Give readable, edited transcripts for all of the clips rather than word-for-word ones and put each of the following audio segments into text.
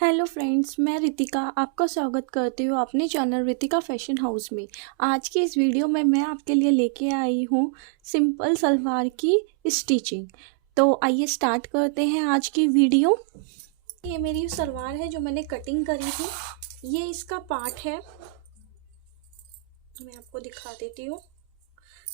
Hello friends, मैं रितिका आपका स्वागत करती हूँ अपने चैनल रितिका फैशन हाउस में। आज की इस वीडियो में मैं आपके लिए लेके आई हूँ सिंपल सलवार की स्टिचिंग। तो आइए स्टार्ट करते हैं आज की वीडियो। ये मेरी सलवार है जो मैंने कटिंग करी थी। ये इसका पार्ट है, मैं आपको दिखा देती हूँ।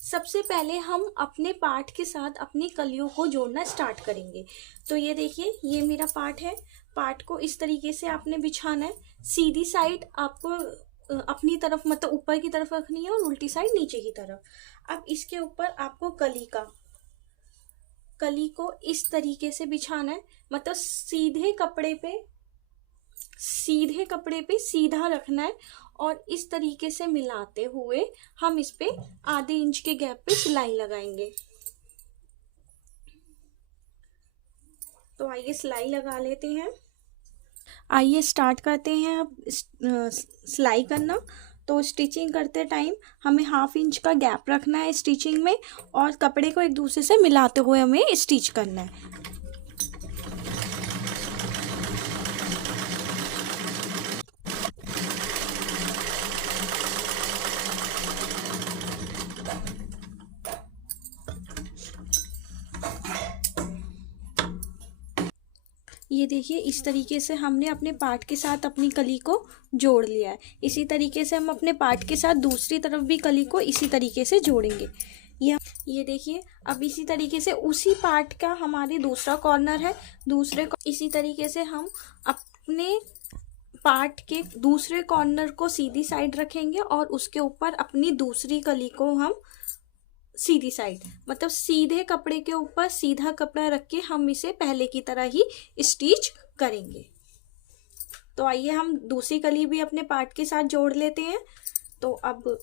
सबसे पहले हम अपने पार्ट के साथ अपनी कलियों को जोड़ना स्टार्ट करेंगे। तो ये देखिए, ये मेरा पार्ट है। पार्ट को इस तरीके से आपने बिछाना है। सीधी साइड आपको अपनी तरफ मतलब ऊपर की तरफ रखनी है और उल्टी साइड नीचे की तरफ। अब इसके ऊपर आपको कली को इस तरीके से बिछाना है, मतलब सीधे कपड़े पे सीधा रखना है और इस तरीके से मिलाते हुए हम इस पे आधे इंच के गैप पे सिलाई लगाएंगे। तो आइए सिलाई लगा लेते हैं। आइए स्टार्ट करते हैं अब सिलाई करना। तो स्टिचिंग करते टाइम हमें हाफ इंच का गैप रखना है स्टिचिंग में और कपड़े को एक दूसरे से मिलाते हुए हमें स्टिच करना है। ये देखिए, इस तरीके से हमने अपने पार्ट के साथ अपनी कली को जोड़ लिया है। इसी तरीके से हम अपने पार्ट के साथ दूसरी तरफ भी कली को इसी तरीके से जोड़ेंगे। ये देखिए, अब इसी तरीके से उसी पार्ट का हमारे दूसरा कॉर्नर है। इसी तरीके से हम अपने पार्ट के दूसरे कॉर्नर को सीधी साइड रखेंगे और उसके ऊपर अपनी दूसरी कली को हम सीधी साइड, मतलब सीधे कपड़े के ऊपर सीधा कपड़ा रख के हम इसे पहले की तरह ही स्टिच करेंगे। तो आइए हम दूसरी कली भी अपने पार्ट के साथ जोड़ लेते हैं। तो अब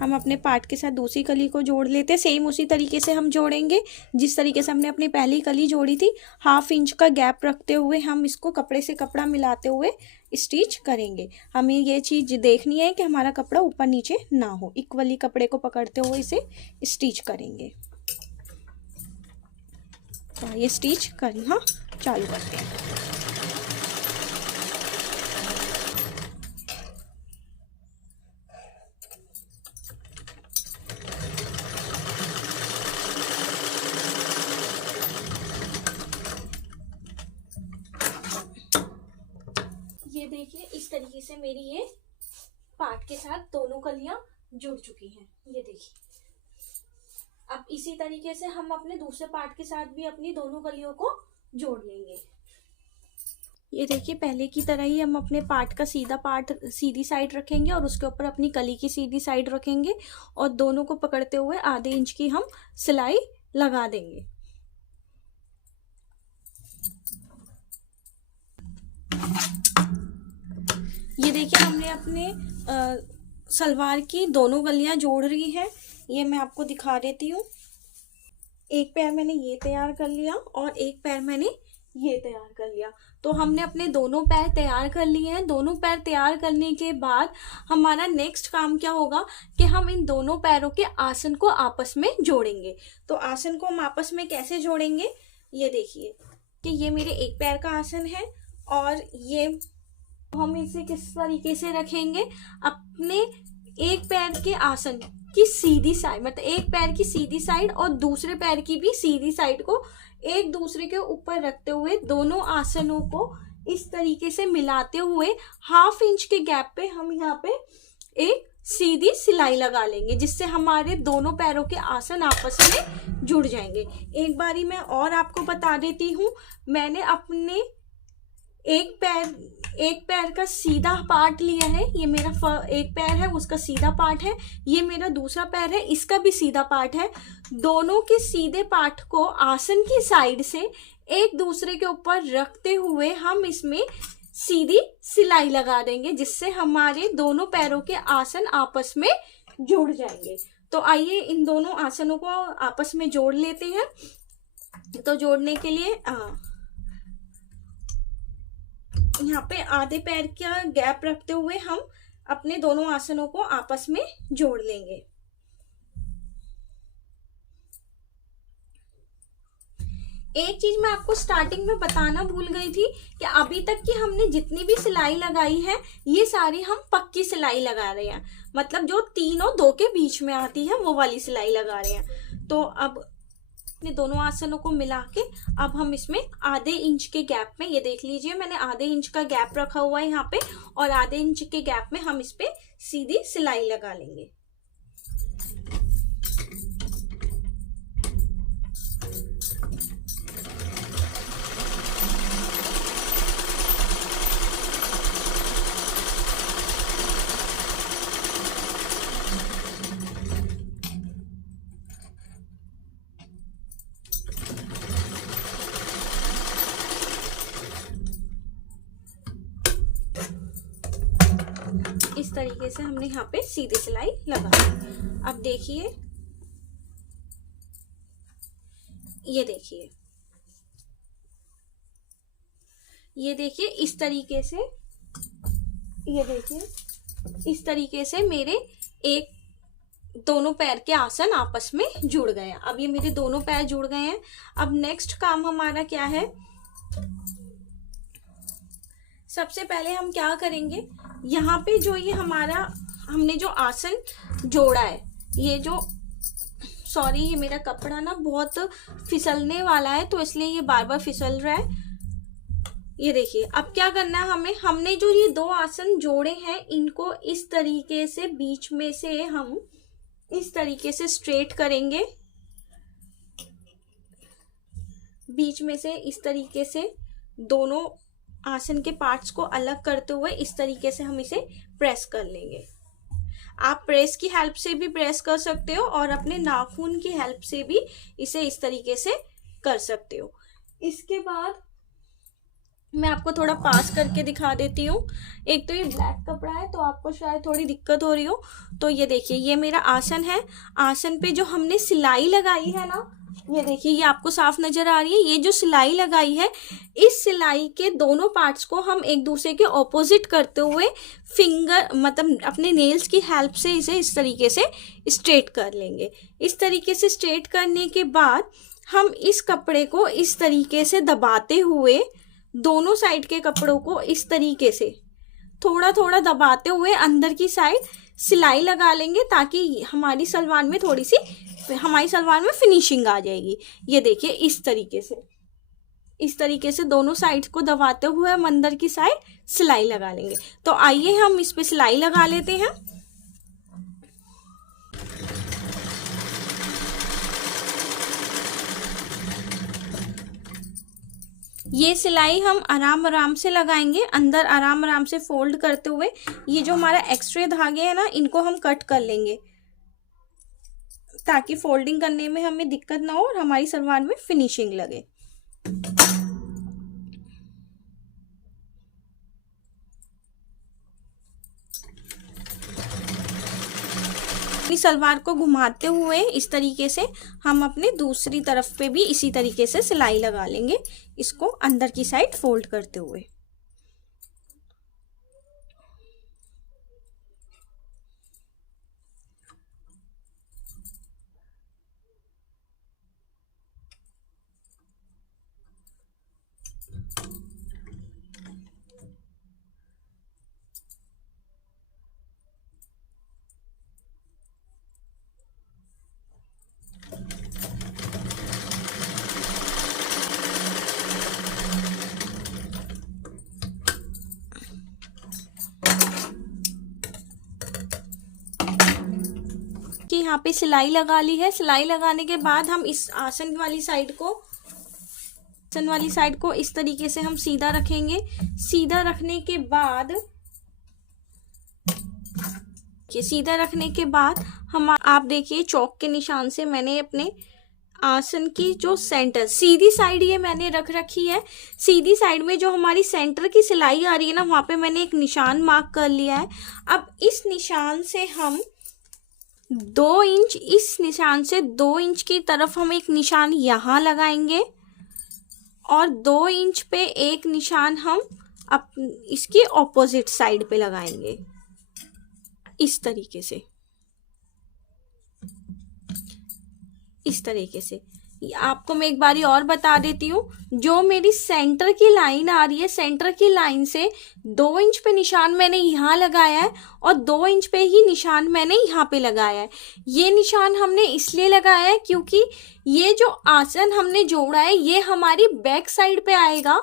हम अपने पार्ट के साथ दूसरी कली को जोड़ लेते हैं। सेम उसी तरीके से हम जोड़ेंगे जिस तरीके से हमने अपनी पहली कली जोड़ी थी। हाफ इंच का गैप रखते हुए हम इसको कपड़े से कपड़ा मिलाते हुए स्टिच करेंगे। हमें ये चीज़ देखनी है कि हमारा कपड़ा ऊपर नीचे ना हो। इक्वली कपड़े को पकड़ते हुए इसे स्टिच करेंगे। तो ये स्टिच करना चालू करते हैं। ये देखिए, इस तरीके से मेरी ये पार्ट के साथ दोनों कलियां जुड़ चुकी हैं। ये देखिए, अब इसी तरीके से हम अपने दूसरे पार्ट के साथ भी अपनी दोनों कलियों को जोड़ लेंगे। ये देखिए, पहले की तरह ही हम अपने पार्ट का सीधा पार्ट सीधी साइड रखेंगे और उसके ऊपर अपनी कली की सीधी साइड रखेंगे और दोनों को पकड़ते हुए आधे इंच की हम सिलाई लगा देंगे। ये देखिए, हमने अपने सलवार की दोनों गलियां जोड़ रही है। ये मैं आपको दिखा देती हूँ। एक पैर मैंने ये तैयार कर लिया और एक पैर मैंने ये तैयार कर लिया। तो हमने अपने दोनों पैर तैयार कर लिए हैं। दोनों पैर तैयार करने के बाद हमारा नेक्स्ट काम क्या होगा कि हम इन दोनों पैरों के आसन को आपस में जोड़ेंगे। तो आसन को हम आपस में कैसे जोड़ेंगे, ये देखिए कि ये मेरे एक पैर का आसन है और ये हम इसे किस तरीके से रखेंगे। अपने एक पैर के आसन की सीधी साइड, मतलब एक पैर की सीधी साइड और दूसरे पैर की भी सीधी साइड को एक दूसरे के ऊपर रखते हुए दोनों आसनों को इस तरीके से मिलाते हुए हाफ इंच के गैप पे हम यहाँ पे एक सीधी सिलाई लगा लेंगे, जिससे हमारे दोनों पैरों के आसन आपस में जुड़ जाएंगे। एक बारी मैं और आपको बता देती हूँ। मैंने अपने एक पैर का सीधा पार्ट लिया है। ये मेरा एक पैर है, उसका सीधा पार्ट है। ये मेरा दूसरा पैर है, इसका भी सीधा पार्ट है। दोनों के सीधे पार्ट को आसन की साइड से एक दूसरे के ऊपर रखते हुए हम इसमें सीधी सिलाई लगा देंगे, जिससे हमारे दोनों पैरों के आसन आपस में जुड़ जाएंगे। तो आइए इन दोनों आसनों को आपस में जोड़ लेते हैं। तो जोड़ने के लिए यहाँ पे आधे पैर का गैप रखते हुए हम अपने दोनों आसनों को आपस में जोड़ लेंगे। एक चीज मैं आपको स्टार्टिंग में बताना भूल गई थी कि अभी तक की हमने जितनी भी सिलाई लगाई है ये सारी हम पक्की सिलाई लगा रहे हैं, मतलब जो 3 और 2 के बीच में आती है वो वाली सिलाई लगा रहे हैं। तो अब अपने दोनों आसनों को मिला के अब हम इसमें आधे इंच के गैप में, ये देख लीजिए मैंने आधे इंच का गैप रखा हुआ है यहाँ पे, और आधे इंच के गैप में हम इस पे सीधी सिलाई लगा लेंगे। इस तरीके से हमने यहाँ पे सीधी सिलाई लगा दी। अब देखिए, ये देखिए, ये देखिए इस तरीके से, ये देखिए इस तरीके से मेरे एक दोनों पैर के आसन आपस में जुड़ गए हैं। अब ये मेरे दोनों पैर जुड़ गए हैं। अब नेक्स्ट काम हमारा क्या है, सबसे पहले हम क्या करेंगे, यहाँ पे जो ये हमारा हमने जो आसन जोड़ा है, ये जो सॉरी ये मेरा कपड़ा ना बहुत फिसलने वाला है तो इसलिए ये बार बार फिसल रहा है। ये देखिए अब क्या करना है हमें, हमने जो ये 2 आसन जोड़े हैं इनको इस तरीके से बीच में से हम इस तरीके से स्ट्रेट करेंगे, बीच में से इस तरीके से दोनों आसन के पार्ट्स को अलग करते हुए इस तरीके से हम इसे प्रेस कर लेंगे। आप प्रेस की हेल्प से भी प्रेस कर सकते हो और अपने नाखून की हेल्प से भी इसे इस तरीके से कर सकते हो। इसके बाद मैं आपको थोड़ा पास करके दिखा देती हूँ। एक तो ये ब्लैक कपड़ा है तो आपको शायद थोड़ी दिक्कत हो रही हो। तो ये देखिए ये मेरा आसन है, आसन पे जो हमने सिलाई लगाई है ना, ये देखिए ये आपको साफ नजर आ रही है। ये जो सिलाई लगाई है, इस सिलाई के दोनों पार्ट्स को हम एक दूसरे के ऑपोजिट करते हुए फिंगर मतलब अपने नेल्स की हेल्प से इसे इस तरीके से स्ट्रेट कर लेंगे। इस तरीके से स्ट्रेट करने के बाद हम इस कपड़े को इस तरीके से दबाते हुए दोनों साइड के कपड़ों को इस तरीके से थोड़ा थोड़ा दबाते हुए अंदर की साइड सिलाई लगा लेंगे ताकि हमारी सलवार में थोड़ी सी हमारी सलवार में फिनिशिंग आ जाएगी। ये देखिए इस तरीके से दोनों साइड्स को दबाते हुए हम अंदर की साइड सिलाई लगा लेंगे। तो आइए हम इस पे सिलाई लगा लेते हैं। ये सिलाई हम आराम आराम से लगाएंगे, अंदर आराम आराम से फोल्ड करते हुए। ये जो हमारा एक्स्ट्रा धागे है ना, इनको हम कट कर लेंगे ताकि फोल्डिंग करने में हमें दिक्कत ना हो और हमारी सलवार में फिनिशिंग लगे। अपनी सलवार को घुमाते हुए इस तरीके से हम अपने दूसरी तरफ पे भी इसी तरीके से सिलाई लगा लेंगे, इसको अंदर की साइड फोल्ड करते हुए। कि यहाँ पे सिलाई लगा ली है। सिलाई लगाने के बाद हम इस आसन वाली साइड को इस तरीके से हम सीधा रखेंगे। सीधा रखने के बाद हम आप देखिए चौक के निशान से मैंने अपने आसन की जो सेंटर सीधी साइड ये मैंने रख रखी है। सीधी साइड में जो हमारी सेंटर की सिलाई आ रही है ना, वहां पे मैंने एक निशान मार्क कर लिया है। अब इस निशान से हम 2 इंच, इस निशान से 2 इंच की तरफ हम एक निशान यहाँ लगाएंगे और 2 इंच पे एक निशान हम इसकी ऑपोजिट साइड पे लगाएंगे इस तरीके से। आपको मैं एक बारी और बता देती हूँ, जो मेरी सेंटर की लाइन आ रही है, सेंटर की लाइन से 2 इंच पे निशान मैंने यहाँ लगाया है और 2 इंच पे ही निशान मैंने यहाँ पे लगाया है। ये निशान हमने इसलिए लगाया है क्योंकि ये जो आसन हमने जोड़ा है ये हमारी बैक साइड पे आएगा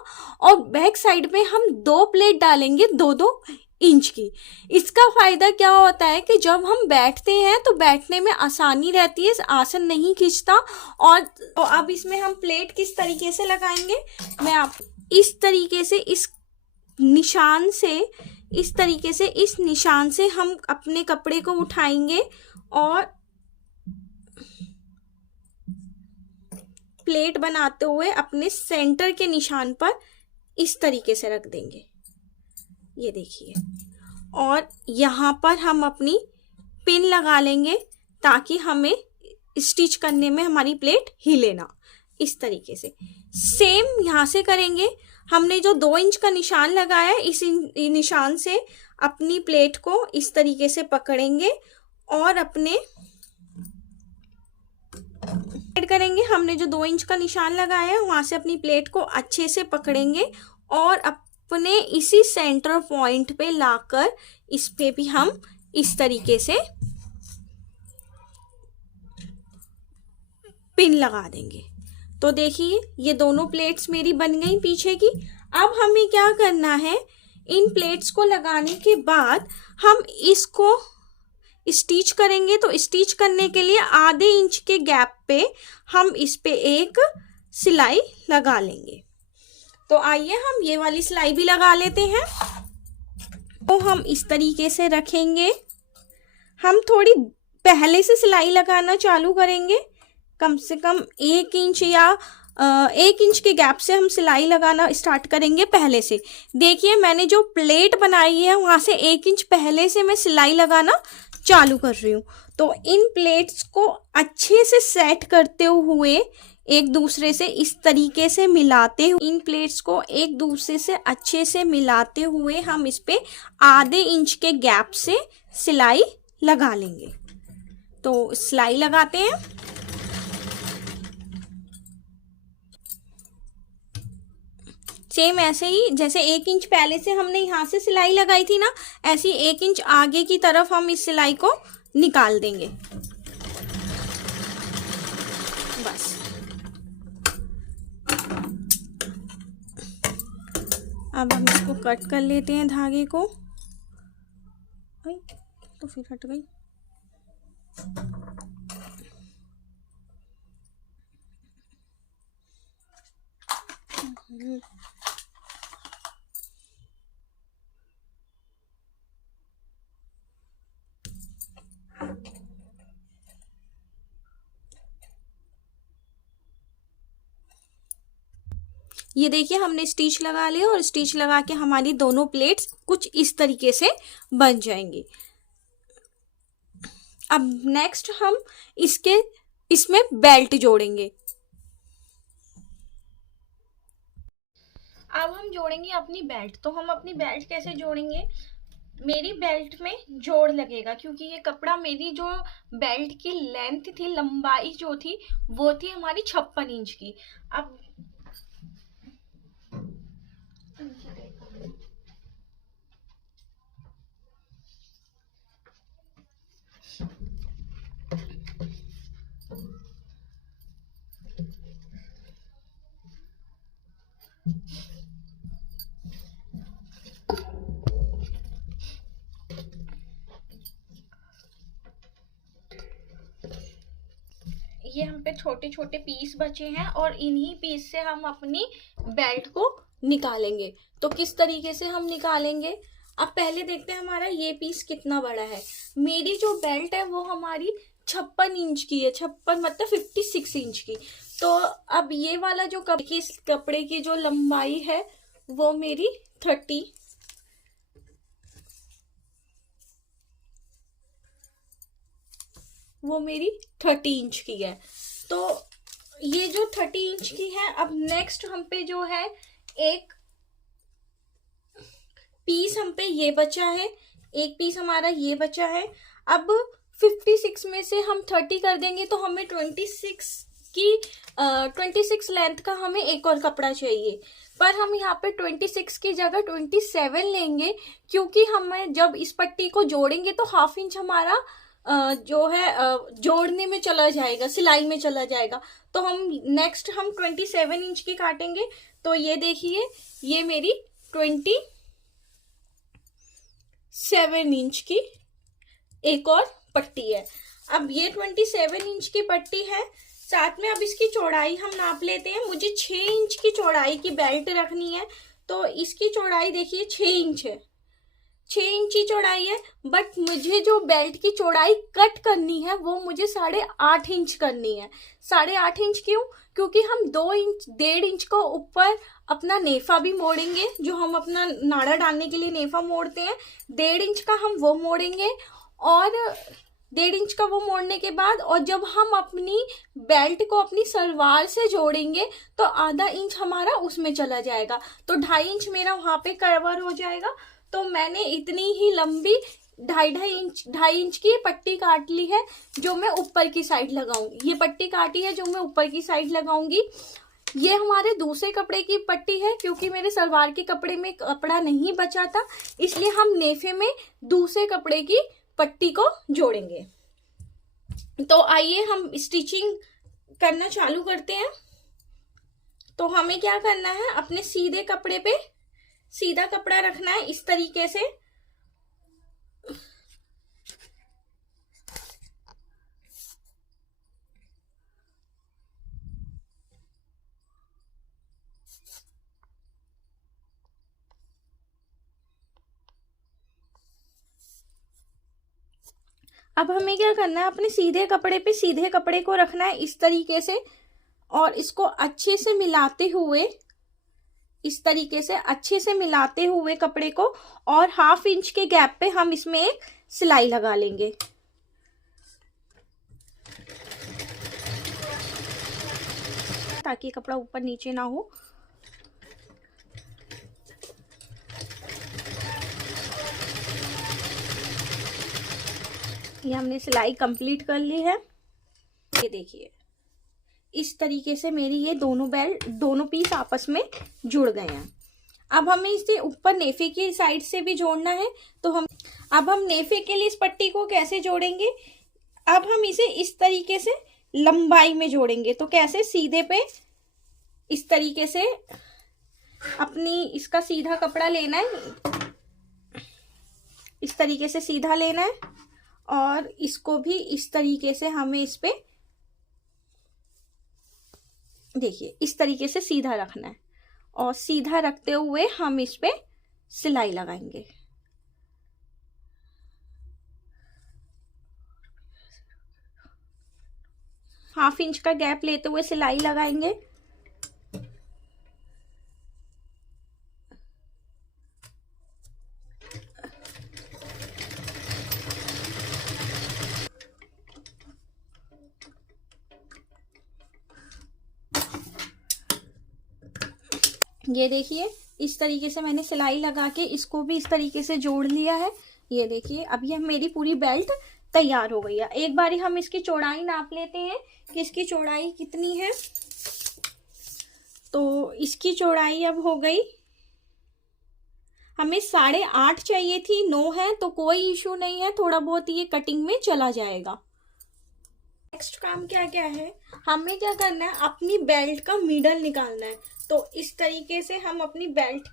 और बैक साइड पे हम 2 प्लेट डालेंगे 2-2 इंच की। इसका फायदा क्या होता है कि जब हम बैठते हैं तो बैठने में आसानी रहती है, आसन नहीं खींचता। और तो अब इसमें हम प्लेट किस तरीके से लगाएंगे, मैं आप इस तरीके से इस निशान से हम अपने कपड़े को उठाएंगे और प्लेट बनाते हुए अपने सेंटर के निशान पर इस तरीके से रख देंगे, ये देखिए। और यहाँ पर हम अपनी पिन लगा लेंगे ताकि हमें स्टिच करने में हमारी प्लेट हिले ना। इस तरीके से सेम यहाँ से करेंगे। हमने जो 2 इंच का निशान लगाया है इस निशान से अपनी प्लेट को इस तरीके से पकड़ेंगे और अपने करेंगे। हमने जो 2 इंच का निशान लगाया है वहां से अपनी प्लेट को अच्छे से पकड़ेंगे और अपने इसी सेंटर पॉइंट पे लाकर इस पे भी हम इस तरीके से पिन लगा देंगे। तो देखिए ये दोनों प्लेट्स मेरी बन गई पीछे की। अब हमें क्या करना है, इन प्लेट्स को लगाने के बाद हम इसको स्टिच करेंगे। तो स्टिच करने के लिए आधे इंच के गैप पे हम इस पे एक सिलाई लगा लेंगे। तो आइए हम ये वाली सिलाई भी लगा लेते हैं। तो हम इस तरीके से रखेंगे। हम थोड़ी पहले से सिलाई लगाना चालू करेंगे, कम से कम 1 इंच या 1 इंच के गैप से हम सिलाई लगाना स्टार्ट करेंगे पहले से। देखिए मैंने जो प्लेट बनाई है वहां से 1 इंच पहले से मैं सिलाई लगाना चालू कर रही हूँ। तो इन प्लेट्स को अच्छे से सेट करते हुए एक दूसरे से इस तरीके से मिलाते हुए, इन प्लेट्स को एक दूसरे से अच्छे से मिलाते हुए हम इस पे आधे इंच के गैप से सिलाई लगा लेंगे। तो सिलाई लगाते हैं। सेम ऐसे ही जैसे 1 इंच पहले से हमने यहाँ से सिलाई लगाई थी ना, ऐसी 1 इंच आगे की तरफ हम इस सिलाई को निकाल देंगे बस। अब हम इसको कट कर लेते हैं धागे को। तो फिर हट गई। ये देखिए हमने स्टिच लगा लिया और स्टिच लगा के हमारी दोनों प्लेट्स कुछ इस तरीके से बन जाएंगी। अब नेक्स्ट हम इसमें बेल्ट जोड़ेंगे। अब हम जोड़ेंगे अपनी बेल्ट। तो हम अपनी बेल्ट कैसे जोड़ेंगे, मेरी बेल्ट में जोड़ लगेगा क्योंकि ये कपड़ा, मेरी जो बेल्ट की लेंथ थी, लंबाई जो थी वो थी हमारी 56 इंच की। अब ये हम पे छोटे छोटे पीस बचे हैं और इन्हीं पीस से हम अपनी बेल्ट को निकालेंगे। तो किस तरीके से हम निकालेंगे, अब पहले देखते हैं हमारा ये पीस कितना बड़ा है। मेरी जो बेल्ट है वो हमारी 56 इंच की है, 56 मतलब 56 इंच की। तो अब ये वाला जो कपड़े की जो लंबाई है वो मेरी 30 इंच की है। तो ये जो 30 इंच की है, अब नेक्स्ट हम पे जो है एक पीस हम पे ये बचा है, एक पीस हमारा ये बचा है। अब 56 में से हम 30 कर देंगे तो हमें 26 इसकी 26 लेंथ का हमें एक और कपड़ा चाहिए, पर हम यहाँ पे 26 की जगह 27 लेंगे, क्योंकि हमें जब इस पट्टी को जोड़ेंगे तो हाफ इंच हमारा जो है जोड़ने में चला जाएगा, सिलाई में चला जाएगा। तो हम नेक्स्ट हम 27 इंच की काटेंगे। तो ये देखिए, ये मेरी 27 इंच की एक और पट्टी है। अब ये 27 इंच की पट्टी है, साथ में अब इसकी चौड़ाई हम नाप लेते हैं। मुझे 6 इंच की चौड़ाई की बेल्ट रखनी है, तो इसकी चौड़ाई देखिए 6 इंच है, 6 इंच की चौड़ाई है। बट मुझे जो बेल्ट की चौड़ाई कट करनी है वो मुझे 8.5 इंच करनी है। 8.5 इंच क्यों? क्योंकि हम 1.5 इंच को ऊपर अपना नेफा भी मोड़ेंगे, जो हम अपना नाड़ा डालने के लिए नेफा मोड़ते हैं, 1.5 इंच का हम वो मोड़ेंगे। और 1.5 इंच का वो मोड़ने के बाद और जब हम अपनी बेल्ट को अपनी सलवार से जोड़ेंगे तो आधा इंच हमारा उसमें चला जाएगा, तो 2.5 इंच मेरा वहां पे कवर हो जाएगा। तो मैंने इतनी ही लंबी 2.5 इंच की पट्टी काट ली है, जो मैं ऊपर की साइड लगाऊंगी। ये पट्टी काटी है जो मैं ऊपर की साइड लगाऊंगी। ये हमारे दूसरे कपड़े की पट्टी है, क्योंकि मेरे सलवार के कपड़े में कपड़ा नहीं बचा था, इसलिए हम नेफे में दूसरे कपड़े की पट्टी को जोड़ेंगे। तो आइए हम स्टिचिंग करना चालू करते हैं। तो हमें क्या करना है, अपने सीधे कपड़े पे सीधा कपड़ा रखना है इस तरीके से। अब हमें क्या करना है, अपने सीधे कपड़े पे सीधे कपड़े को रखना है इस तरीके से, और इसको अच्छे से मिलाते हुए, इस तरीके से अच्छे से मिलाते हुए कपड़े को, और 1/2 इंच के गैप पे हम इसमें एक सिलाई लगा लेंगे। ताकि कपड़ा ऊपर नीचे ना हो। ये हमने सिलाई कंप्लीट कर ली है। ये देखिए, इस तरीके से मेरी ये दोनों पीस आपस में जुड़ गए हैं। अब हमें इसे ऊपर नेफे की साइड से भी जोड़ना है। तो अब हम नेफे के लिए इस पट्टी को कैसे जोड़ेंगे, अब हम इसे इस तरीके से लंबाई में जोड़ेंगे। तो कैसे, सीधे पे इस तरीके से अपनी इसका सीधा कपड़ा लेना है, इस तरीके से सीधा लेना है, और इसको भी इस तरीके से हमें इस पे देखिए इस तरीके से सीधा रखना है, और सीधा रखते हुए हम इस पे सिलाई लगाएंगे। हाफ इंच का गैप लेते हुए सिलाई लगाएंगे। ये देखिए, इस तरीके से मैंने सिलाई लगा के इसको भी इस तरीके से जोड़ लिया है। ये देखिए, अब ये मेरी पूरी बेल्ट तैयार हो गई है। एक बारी हम इसकी चौड़ाई नाप लेते हैं कि इसकी चौड़ाई कितनी है। तो इसकी चौड़ाई अब हो गई, हमें 8.5 चाहिए थी, 9 है तो कोई इशू नहीं है, थोड़ा बहुत ये कटिंग में चला जाएगा। नेक्स्ट काम क्या क्या है, हमें क्या करना है, अपनी बेल्ट का मिडल निकालना है। तो इस तरीके से हम अपनी बेल्ट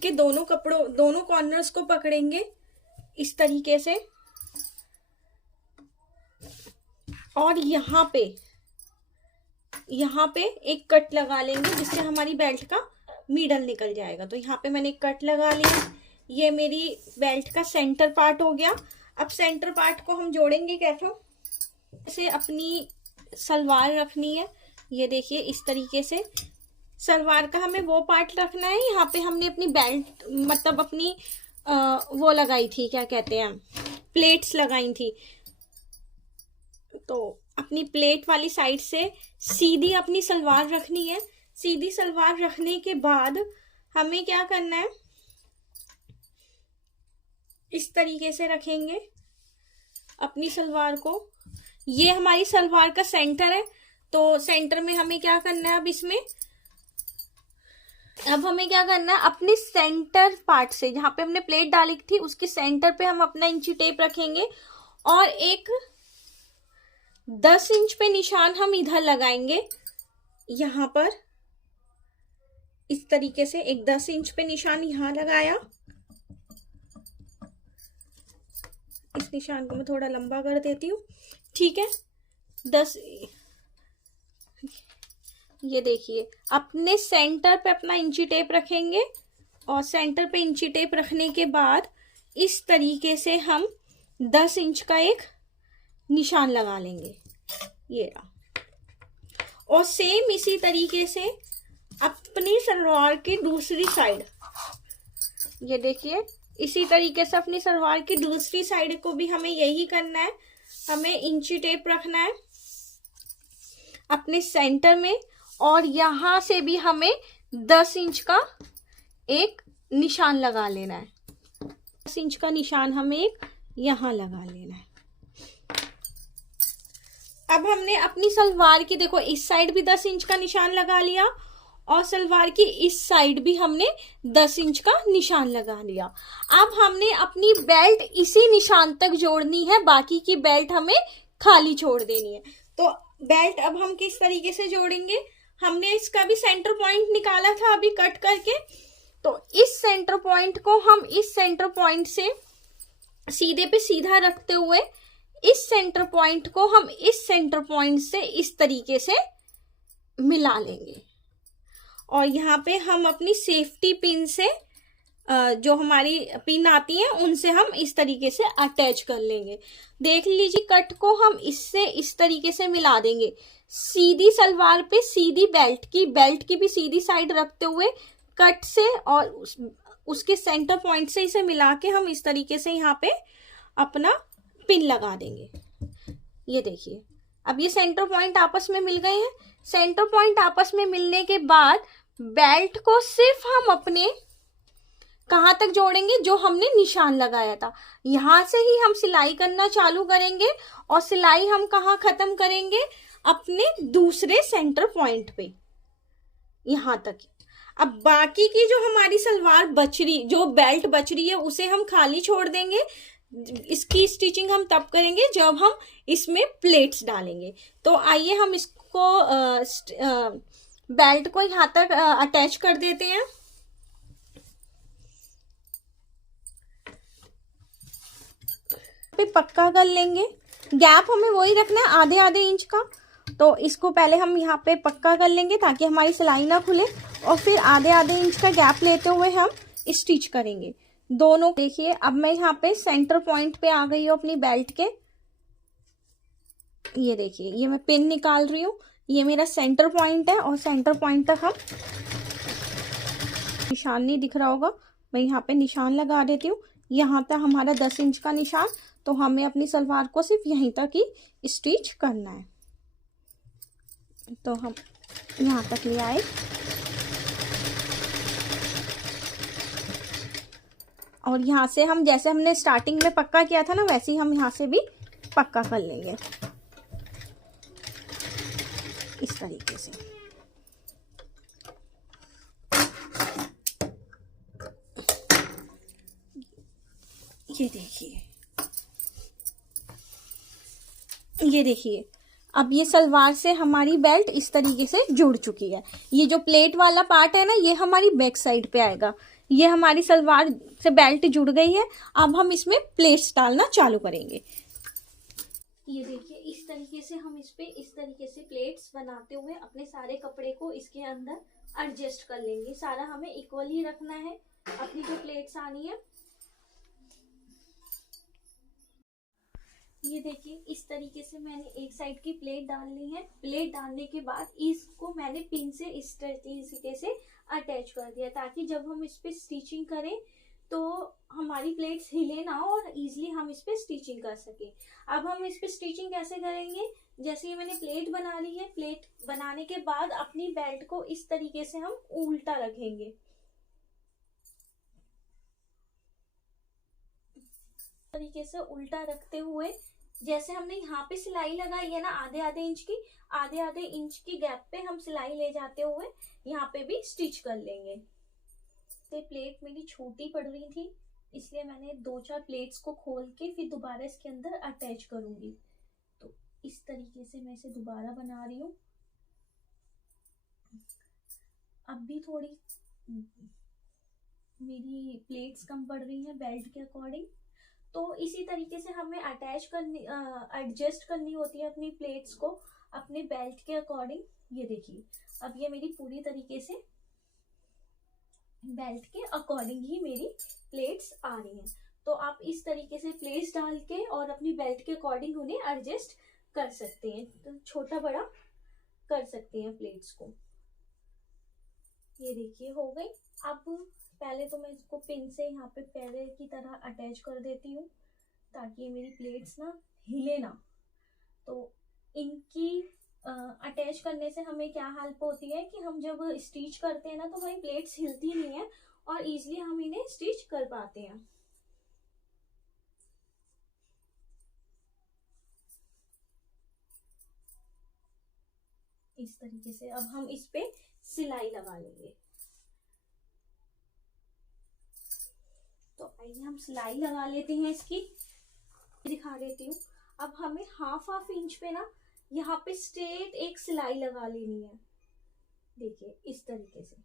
के दोनों कॉर्नर्स को पकड़ेंगे इस तरीके से, और यहाँ पे एक कट लगा लेंगे, जिससे हमारी बेल्ट का मिडल निकल जाएगा। तो यहाँ पे मैंने एक कट लगा लिया। ये मेरी बेल्ट का सेंटर पार्ट हो गया। अब सेंटर पार्ट को हम जोड़ेंगे कैसे, जैसे अपनी सलवार रखनी है। ये देखिए, इस तरीके से सलवार का हमें वो पार्ट रखना है। यहाँ पे हमने अपनी बेल्ट मतलब अपनी वो लगाई थी, क्या कहते हैं, प्लेट्स लगाई थी। तो अपनी प्लेट वाली साइड से सीधी अपनी सलवार रखनी है। सीधी सलवार रखने के बाद हमें क्या करना है, इस तरीके से रखेंगे अपनी सलवार को। ये हमारी सलवार का सेंटर है। तो सेंटर में हमें क्या करना है, अब हमें क्या करना है, अपने सेंटर पार्ट से जहां पे हमने प्लेट डाली थी उसके सेंटर पे हम अपना इंची टेप रखेंगे और एक 10 इंच पे निशान हम इधर लगाएंगे। यहां पर इस तरीके से एक 10 इंच पे निशान यहां लगाया। इस निशान को मैं थोड़ा लंबा कर देती हूँ, ठीक है। 10, ये देखिए अपने सेंटर पे अपना इंची टेप रखेंगे और सेंटर पे इंची टेप रखने के बाद इस तरीके से हम 10 इंच का एक निशान लगा लेंगे, ये रहा। और सेम इसी तरीके से अपनी सलवार की दूसरी साइड, ये देखिए इसी तरीके से अपनी सलवार की दूसरी साइड को भी हमें यही करना है। हमें इंची टेप रखना है अपने सेंटर में और यहां से भी हमें 10 इंच का एक निशान लगा लेना है। 10 इंच का निशान हमें एक यहां लगा लेना है। अब हमने अपनी सलवार की, देखो इस साइड भी 10 इंच का निशान लगा लिया और सलवार की इस साइड भी हमने 10 इंच का निशान लगा लिया। अब हमने अपनी बेल्ट इसी निशान तक जोड़नी है, बाकी की बेल्ट हमें खाली छोड़ देनी है। तो बेल्ट अब हम किस तरीके से जोड़ेंगे, हमने इसका भी सेंटर पॉइंट निकाला था अभी कट करके। तो इस सेंटर पॉइंट को हम इस सेंटर पॉइंट से सीधे पे सीधा रखते हुए इस सेंटर पॉइंट को हम इस सेंटर पॉइंट से इस तरीके से मिला लेंगे और यहाँ पे हम अपनी सेफ्टी पिन से जो हमारी पिन आती है उनसे हम इस तरीके से अटैच कर लेंगे। देख लीजिए कट को हम इससे इस तरीके से मिला देंगे, सीधी सलवार पे सीधी बेल्ट की भी सीधी साइड रखते हुए कट से और उसके सेंटर पॉइंट से इसे मिला के हम इस तरीके से यहाँ पे अपना पिन लगा देंगे। ये देखिए अब ये सेंटर पॉइंट आपस में मिल गए हैं। सेंटर पॉइंट आपस में मिलने के बाद बेल्ट को सिर्फ हम अपने कहां तक जोड़ेंगे, जो हमने निशान लगाया था, यहां से ही हम सिलाई करना चालू करेंगे और सिलाई हम कहां खत्म करेंगे, अपने दूसरे सेंटर पॉइंट पे, यहां तक। अब बाकी की जो हमारी सलवार बच रही, जो बेल्ट बच रही है उसे हम खाली छोड़ देंगे। इसकी स्टिचिंग हम तब करेंगे जब हम इसमें प्लेट्स डालेंगे। तो आइए हम इसको बेल्ट को यहां तक अटैच कर देते हैं। पे पक्का कर लेंगे, गैप हमें वही रखना है आधे आधे इंच का। तो इसको पहले हम यहाँ पे पक्का कर लेंगे ताकि हमारी सिलाई ना खुले और फिर आधे आधे इंच का गैप लेते हुए हम स्टिच करेंगे दोनों। देखिए अब मैं यहाँ पे सेंटर पॉइंट पे आ गई हूँ अपनी बेल्ट के। ये देखिए ये मैं पिन निकाल रही हूँ, ये मेरा सेंटर पॉइंट है और सेंटर पॉइंट तक हम, निशान नहीं दिख रहा होगा, मैं यहाँ पे निशान लगा देती हूँ। यहाँ तक हमारा 10 इंच का निशान, तो हमें अपनी सलवार को सिर्फ यहीं तक ही स्टिच करना है। तो हम यहाँ तक ले आए और यहाँ से हम जैसे हमने स्टार्टिंग में पक्का किया था ना, वैसे ही हम यहाँ से भी पक्का कर लेंगे इस तरीके से। ये देखिए अब ये सलवार से हमारी बेल्ट इस तरीके से जुड़ चुकी है। ये जो प्लेट वाला पार्ट है ना, ये हमारी बैक साइड पे आएगा। ये हमारी सलवार से बेल्ट जुड़ गई है। अब हम इसमें प्लेट्स डालना चालू करेंगे। ये देखिए इस तरीके से हम इस पे इस तरीके से प्लेट्स बनाते हुए अपने सारे कपड़े को इसके अंदर एडजस्ट कर लेंगे। सारा हमें इक्वल ही रखना है अपनी जो प्लेट्स आनी है। ये देखिए इस तरीके से मैंने एक साइड की प्लेट डाल ली है। प्लेट डालने के बाद इसको मैंने पिन से इस तरीके से अटैच कर दिया ताकि जब हम इस पे स्टिचिंग करें तो हमारी प्लेट्स हिले ना और इजीली हम इस पे स्टिचिंग कर सके। अब हम इस पे स्टिचिंग कैसे करेंगे, जैसे ये मैंने प्लेट बना ली है, प्लेट बनाने के बाद अपनी बेल्ट को इस तरीके से हम उल्टा रखेंगे। तरीके से उल्टा रखते हुए जैसे हमने यहाँ पे सिलाई लगाई है ना आधे आधे इंच की गैप पे हम सिलाई ले जाते हुए यहाँ पे भी स्टिच कर लेंगे। तो प्लेट मेरी छोटी पड़ रही थी, इसलिए मैंने 2-4 प्लेट्स को खोल के फिर दोबारा इसके अंदर अटैच करूंगी। तो इस तरीके से मैं इसे दोबारा बना रही हूँ। अब भी थोड़ी मेरी प्लेट्स कम पड़ रही हैं बेल्ट के अकॉर्डिंग, तो इसी तरीके से हमें अटैच करनी एडजस्ट करनी होती है अपनी प्लेट्स को अपने बेल्ट के अकॉर्डिंग। ये देखिए अब ये मेरी पूरी तरीके से बेल्ट के अकॉर्डिंग ही मेरी प्लेट्स आ रही हैं। तो आप इस तरीके से प्लेट्स डाल के और अपनी बेल्ट के अकॉर्डिंग उन्हें एडजस्ट कर सकते हैं, तो छोटा बड़ा कर सकते हैं प्लेट्स को। ये देखिए हो गई। अब पहले तो मैं इसको पिन से यहाँ पे पहले की तरह अटैच कर देती हूँ ताकि मेरी प्लेट्स ना हिले ना। तो इनकी अटैच करने से हमें क्या हेल्प होती है कि हम जब स्टिच करते हैं ना तो हमारी प्लेट्स हिलती नहीं है और इजीली हम इन्हें स्टिच कर पाते हैं। इस तरीके से अब हम इस पे सिलाई लगा लेंगे। तो आइए हम सिलाई लगा लेते हैं इसकी, दिखा देती हूँ। अब हमें हाफ इंच पे ना यहाँ पे स्ट्रेट एक सिलाई लगा लेनी है। देखिए इस तरीके से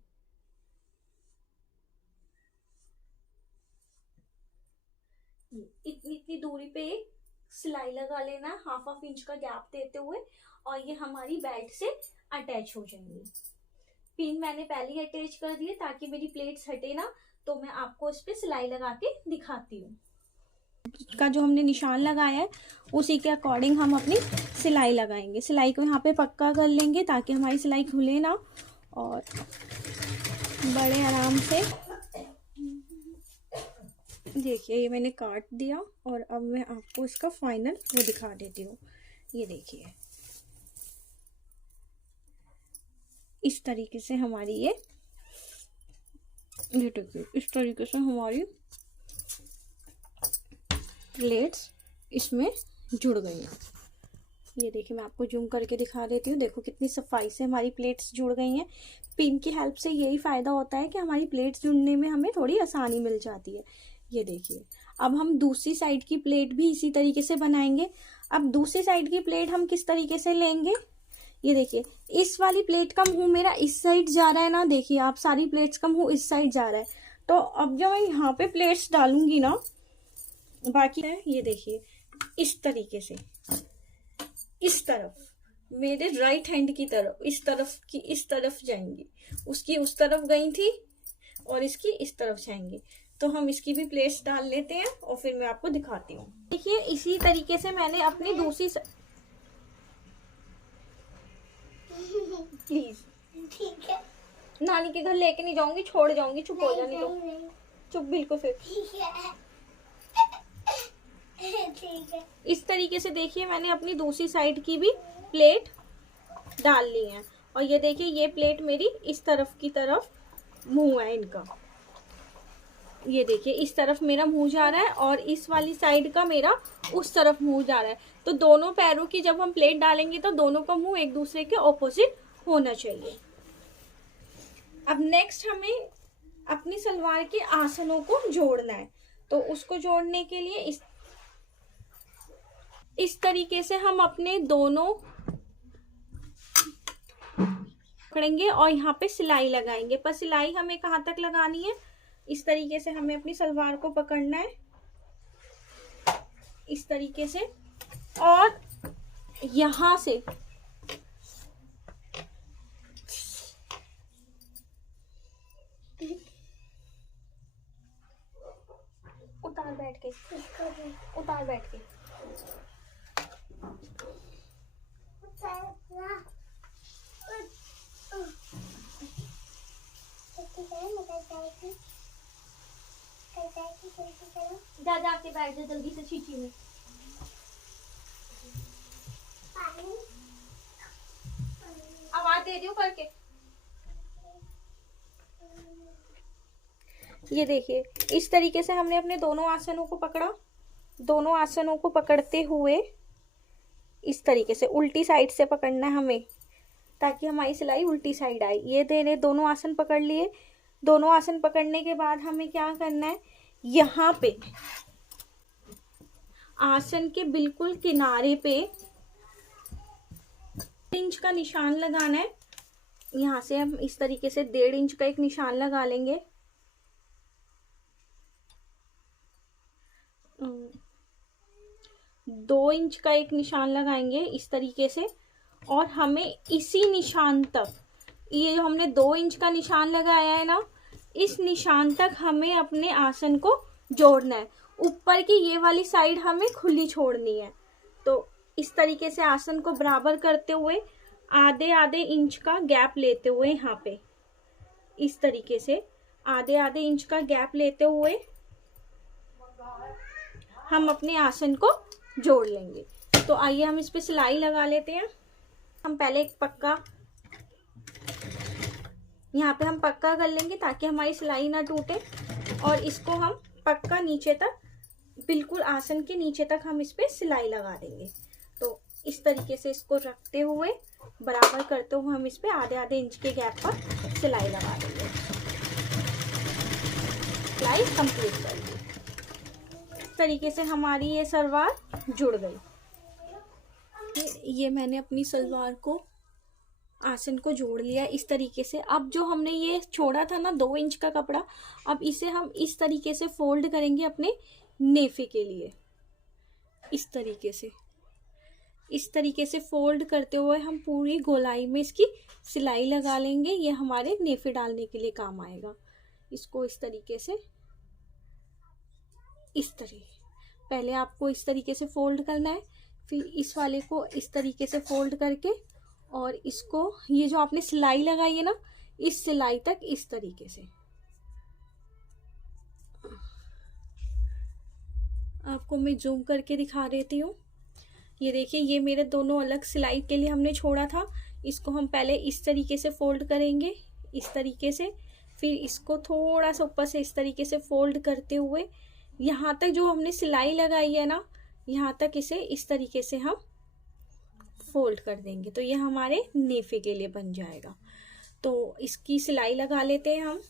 इतनी दूरी पे एक सिलाई लगा लेना है हाफ इंच का गैप देते हुए, और ये हमारी बेल्ट से अटैच हो जाएंगी। पिन मैंने पहले ही अटैच कर दिए ताकि मेरी प्लेट्स हटे ना, तो मैं आपको इस पे सिलाई लगा के दिखाती हूँ। का जो हमने निशान लगाया है उसी के अकॉर्डिंग हम अपनी सिलाई लगाएंगे। सिलाई को यहाँ पे पक्का कर लेंगे ताकि हमारी सिलाई खुले ना और बड़े आराम से। देखिए ये मैंने काट दिया और अब मैं आपको इसका फाइनल वो दिखा देती हूँ। ये देखिए इस तरीके से हमारी ये देखिए इस तरीके से हमारी प्लेट्स इसमें जुड़ गई हैं। ये देखिए मैं आपको जूम करके दिखा देती हूँ। देखो कितनी सफाई से हमारी प्लेट्स जुड़ गई हैं। पिन की हेल्प से यही फायदा होता है कि हमारी प्लेट्स जुड़ने में हमें थोड़ी आसानी मिल जाती है। ये देखिए अब हम दूसरी साइड की प्लेट भी इसी तरीके से बनाएंगे। अब दूसरी साइड की प्लेट हम किस तरीके से लेंगे, ये देखिए इस वाली प्लेट का मुंह मेरा इस साइड जा रहा है ना, देखिए आप सारी प्लेट्स का मुंह इस साइड जा रहा है। तो अब जब मैं यहाँ पे प्लेट्स डालूंगी ना बाकी है, ये देखिए इस तरीके से इस तरफ मेरे राइट हैंड की तरफ इस तरफ जाएंगी, उसकी उस तरफ गई थी और इसकी इस तरफ जाएंगी। तो हम इसकी भी प्लेट्स डाल लेते हैं और फिर मैं आपको दिखाती हूँ। देखिए इसी तरीके से मैंने अपनी दूसरी प्लीज ठीक है नानी के घर लेके नहीं जाऊंगी, छोड़ जाऊंगी, चुप हो जानी तो चुप बिल्कुल फिर ठीक है। इस तरीके से देखिए मैंने अपनी दूसरी साइड की भी प्लेट डाल ली है और ये देखिए ये प्लेट मेरी इस तरफ की तरफ मुंह है इनका। ये देखिए इस तरफ मेरा मुंह जा रहा है और इस वाली साइड का मेरा उस तरफ मुंह जा रहा है। तो दोनों पैरों की जब हम प्लेट डालेंगे तो दोनों का मुंह एक दूसरे के ऑपोजिट होना चाहिए। अब नेक्स्ट हमें अपनी सलवार के आसनों को जोड़ना है। तो उसको जोड़ने के लिए इस तरीके से हम अपने दोनों पकड़ेंगे और यहाँ पे सिलाई लगाएंगे। पर सिलाई हमें कहाँ तक लगानी है, इस तरीके से हमें अपनी सलवार को पकड़ना है इस तरीके से, और यहां से उतार बैठ के जा जाके बैठ जा जल्दी से छींची में। आवाज दे रही हूँ करके। ये देखिए इस तरीके से हमने अपने दोनों आसनों को पकड़ा। दोनों आसनों को पकड़ते हुए इस तरीके से उल्टी साइड से पकड़ना है हमें, ताकि हमारी सिलाई उल्टी साइड आए। ये देने दोनों आसन पकड़ लिए। दोनों आसन पकड़ने के बाद हमें क्या करना है, यहाँ पे आसन के बिल्कुल किनारे पे 1 इंच का निशान लगाना है। यहाँ से हम इस तरीके से 1.5 इंच का एक निशान लगा लेंगे। 2 इंच का एक निशान लगाएंगे इस तरीके से, और हमें इसी निशान तक, ये जो हमने 2 इंच का निशान लगाया है ना, इस निशान तक हमें अपने आसन को जोड़ना है। ऊपर की ये वाली साइड हमें खुली छोड़नी है। तो इस तरीके से आसन को बराबर करते हुए आधे आधे इंच का गैप लेते हुए, यहाँ पे इस तरीके से आधे आधे इंच का गैप लेते हुए हम अपने आसन को जोड़ लेंगे। तो आइए हम इस पे सिलाई लगा लेते हैं। हम पहले एक पक्का यहाँ पे हम पक्का कर लेंगे ताकि हमारी सिलाई ना टूटे, और इसको हम पक्का नीचे तक, बिल्कुल आसन के नीचे तक हम इस पे सिलाई लगा देंगे। तो इस तरीके से इसको रखते हुए बराबर करते हुए हम इस पे आधे आधे इंच के गैप पर सिलाई लगा देंगे। सिलाई कंप्लीट कर दी। इस तरीके से हमारी ये सलवार जुड़ गई। ये मैंने अपनी सलवार को, आसन को जोड़ लिया इस तरीके से। अब जो हमने ये छोड़ा था ना 2 इंच का कपड़ा, अब इसे हम इस तरीके से फोल्ड करेंगे अपने नेफे के लिए। इस तरीके से फोल्ड करते हुए हम पूरी गोलाई में इसकी सिलाई लगा लेंगे। ये हमारे नेफे डालने के लिए काम आएगा। इसको इस तरीके से, पहले आपको इस तरीके से फोल्ड करना है, फिर इस वाले को इस तरीके से फोल्ड करके, और इसको, ये जो आपने सिलाई लगाई है ना, इस सिलाई तक इस तरीके से। आपको मैं जूम करके दिखा देती हूँ। ये देखिए, ये मेरे दोनों अलग सिलाई के लिए हमने छोड़ा था। इसको हम पहले इस तरीके से फोल्ड करेंगे, इस तरीके से, फिर इसको थोड़ा सा ऊपर से इस तरीके से फोल्ड करते हुए यहाँ तक जो हमने सिलाई लगाई है ना, यहाँ तक इसे इस तरीके से हम फोल्ड कर देंगे। तो ये हमारे नेफे के लिए बन जाएगा। तो इसकी सिलाई लगा लेते हैं हम।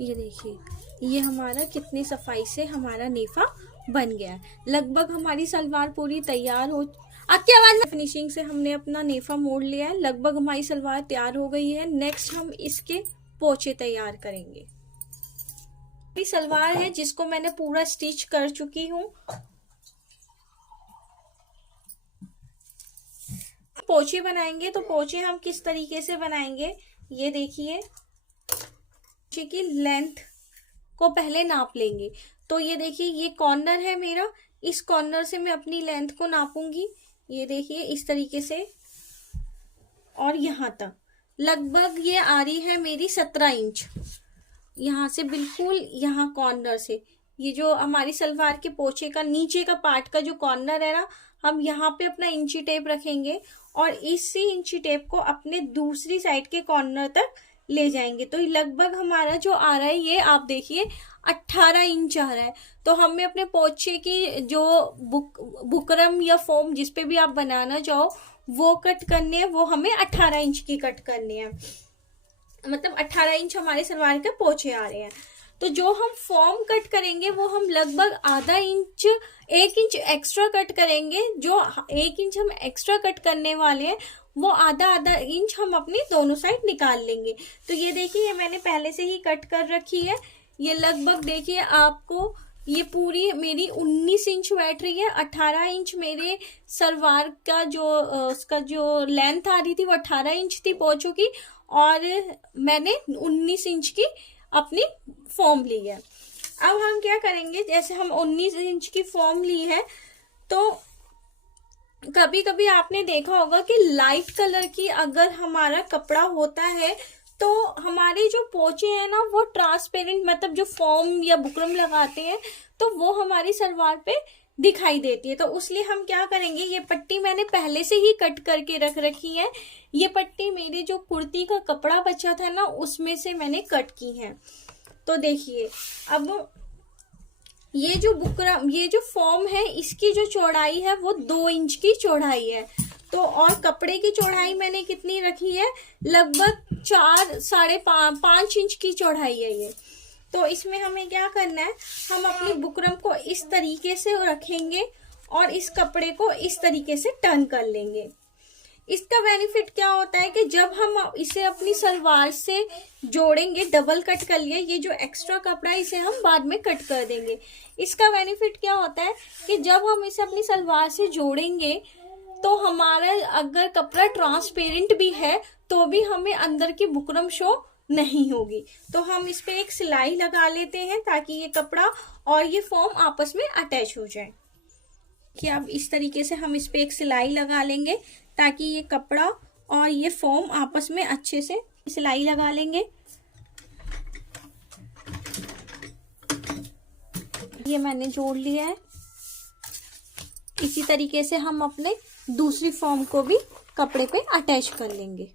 ये देखिए, ये हमारा कितनी सफाई से हमारा नेफा बन गया है। लगभग हमारी सलवार पूरी तैयार हो, आपकी आवाज में, फिनिशिंग से हमने अपना नेफा मोड़ लिया है। लगभग हमारी सलवार तैयार हो गई है। नेक्स्ट हम इसके पोंचे तैयार करेंगे। सलवार है जिसको मैंने पूरा स्टिच कर चुकी हूँ। पोंचे बनाएंगे, तो पोंचे हम किस तरीके से बनाएंगे, ये देखिए। पोंचे की लेंथ को पहले नाप लेंगे। तो ये देखिए, ये कॉर्नर है मेरा, इस कॉर्नर से मैं अपनी लेंथ को नापूंगी। ये देखिए इस तरीके से, और यहाँ तक लगभग ये आ रही है मेरी 17 इंच। यहाँ से बिल्कुल यहाँ कॉर्नर से, ये जो हमारी सलवार के पोंचे का नीचे का पार्ट का जो कॉर्नर है ना, हम यहाँ पे अपना इंची टेप रखेंगे और इसी इंची टेप को अपने दूसरी साइड के कॉर्नर तक ले जाएंगे। तो लगभग हमारा जो आ रहा है, ये आप देखिए 18 इंच आ रहा है। तो हमें अपने पोंचे की जो बुकरम या फोम जिस पे भी आप बनाना चाहो वो कट करने हैं, वो हमें 18 इंच की कट करनी है। मतलब 18 इंच हमारे सलवार के पोंचे आ रहे हैं। तो जो हम फॉर्म कट करेंगे वो हम लगभग आधा इंच, 1 इंच एक्स्ट्रा कट करेंगे। जो 1 इंच हम एक्स्ट्रा कट करने वाले हैं वो आधा इंच हम अपनी दोनों साइड निकाल लेंगे। तो ये देखिए, ये मैंने पहले से ही कट कर रखी है। ये लगभग देखिए आपको, ये पूरी मेरी 19 इंच बैठ रही है। 18 इंच मेरे सलवार का जो उसका जो लेंथ आ रही थी वो 18 इंच थी पोंचों की, और मैंने 19 इंच की अपनी फॉर्म ली है। अब हम क्या करेंगे, जैसे हम 19 इंच की फॉर्म ली है, तो कभी कभी आपने देखा होगा कि लाइट कलर की अगर हमारा कपड़ा होता है तो हमारे जो पोंचे हैं ना वो ट्रांसपेरेंट, मतलब जो फॉर्म या बुकरम लगाते हैं तो वो हमारी सलवार पे दिखाई देती है। तो उसलिए हम क्या करेंगे, ये पट्टी मैंने पहले से ही कट करके रख रखी है। ये पट्टी मेरे जो कुर्ती का कपड़ा बचा था ना उसमें से मैंने कट की है। तो देखिए अब ये जो बुकरम, ये जो फॉर्म है, इसकी जो चौड़ाई है वो 2 इंच की चौड़ाई है। तो और कपड़े की चौड़ाई मैंने कितनी रखी है, लगभग 4 साढ़े 5 इंच की चौड़ाई है ये। तो इसमें हमें क्या करना है, हम अपनी बुकरम को इस तरीके से रखेंगे और इस कपड़े को इस तरीके से टर्न कर लेंगे। इसका बेनिफिट क्या होता है कि जब हम इसे अपनी सलवार से जोड़ेंगे, डबल कट कर लिए, ये जो एक्स्ट्रा कपड़ा है इसे हम बाद में कट कर देंगे। इसका बेनिफिट क्या होता है कि जब हम इसे अपनी सलवार से जोड़ेंगे तो हमारा अगर कपड़ा ट्रांसपेरेंट भी है तो भी हमें अंदर की बुकरम शो नहीं होगी। तो हम इस पे एक सिलाई लगा लेते हैं ताकि ये कपड़ा और ये फॉर्म आपस में अटैच हो जाए। कि अब इस तरीके से हम इस पे एक सिलाई लगा लेंगे ताकि ये कपड़ा और ये फॉर्म आपस में अच्छे से सिलाई लगा लेंगे। ये मैंने जोड़ लिया है। इसी तरीके से हम अपने दूसरी फॉर्म को भी कपड़े पे अटैच कर लेंगे।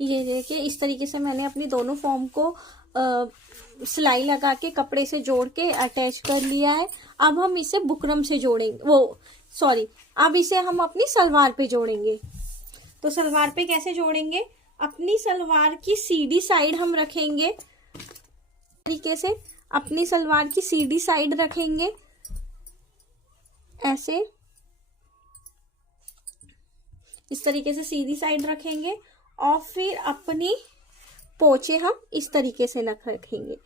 ये देखिए इस तरीके से मैंने अपनी दोनों फॉर्म को सिलाई लगा के कपड़े से जोड़ के अटैच कर लिया है। अब हम इसे बुकरम से जोड़ेंगे, अब इसे हम अपनी सलवार पे जोड़ेंगे। तो सलवार पे कैसे जोड़ेंगे, अपनी सलवार की सीधी साइड हम रखेंगे, तरीके से अपनी सलवार की सीधी साइड रखेंगे ऐसे, इस तरीके से सीधी साइड रखेंगे और फिर अपनी पोंचे हम इस तरीके से रखेंगे।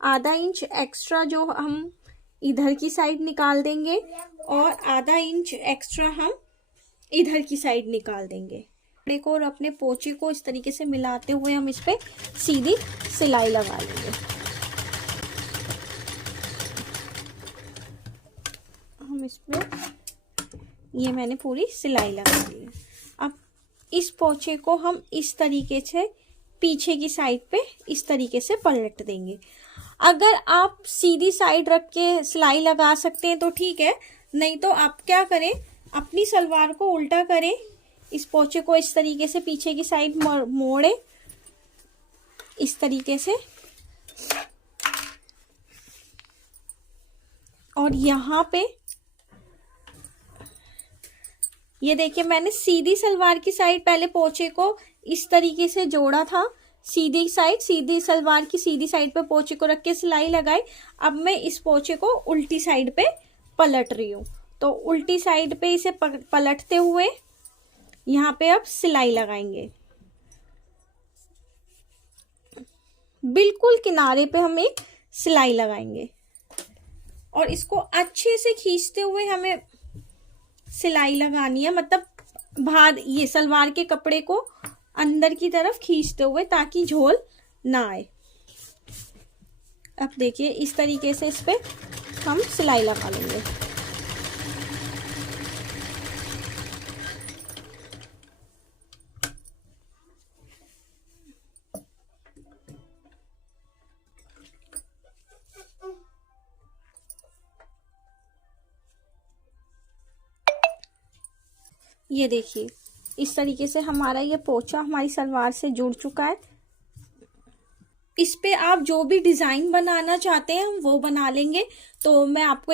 आधा इंच एक्स्ट्रा जो हम इधर की साइड निकाल देंगे और आधा इंच एक्स्ट्रा हम इधर की साइड निकाल देंगे। कपड़े को और अपने पोंचे को इस तरीके से मिलाते हुए हम इस पे सीधी सिलाई लगा लेंगे। हम इस पे ये मैंने पूरी सिलाई लगा दी है। अब इस पोंचे को हम इस तरीके से पीछे की साइड पे इस तरीके से पलट देंगे। अगर आप सीधी साइड रख के सिलाई लगा सकते हैं तो ठीक है, नहीं तो आप क्या करें, अपनी सलवार को उल्टा करें, इस पोंचे को इस तरीके से पीछे की साइड मोड़े इस तरीके से, और यहाँ पे ये देखिए मैंने सीधी सलवार की साइड पहले पोंचे को इस तरीके से जोड़ा था, सीधी सलवार की सीधी साइड पे पोंचे को रख के सिलाई लगाई। अब मैं इस पोंचे को उल्टी साइड पे पलट रही हूँ। तो उल्टी साइड पे इसे पलटते हुए यहाँ पे अब सिलाई लगाएंगे। बिल्कुल किनारे पे हम एक सिलाई लगाएंगे और इसको अच्छे से खींचते हुए हमें सिलाई लगानी है, मतलब बाहर ये सलवार के कपड़े को अंदर की तरफ खींचते हुए ताकि झोल ना आए। अब देखिए इस तरीके से इस पे हम सिलाई लगा लेंगे। ये देखिए इस तरीके से हमारा ये पोंचा हमारी सलवार से जुड़ चुका है। इस पे आप जो भी डिजाइन बनाना चाहते हैं हम वो बना लेंगे। तो मैं आपको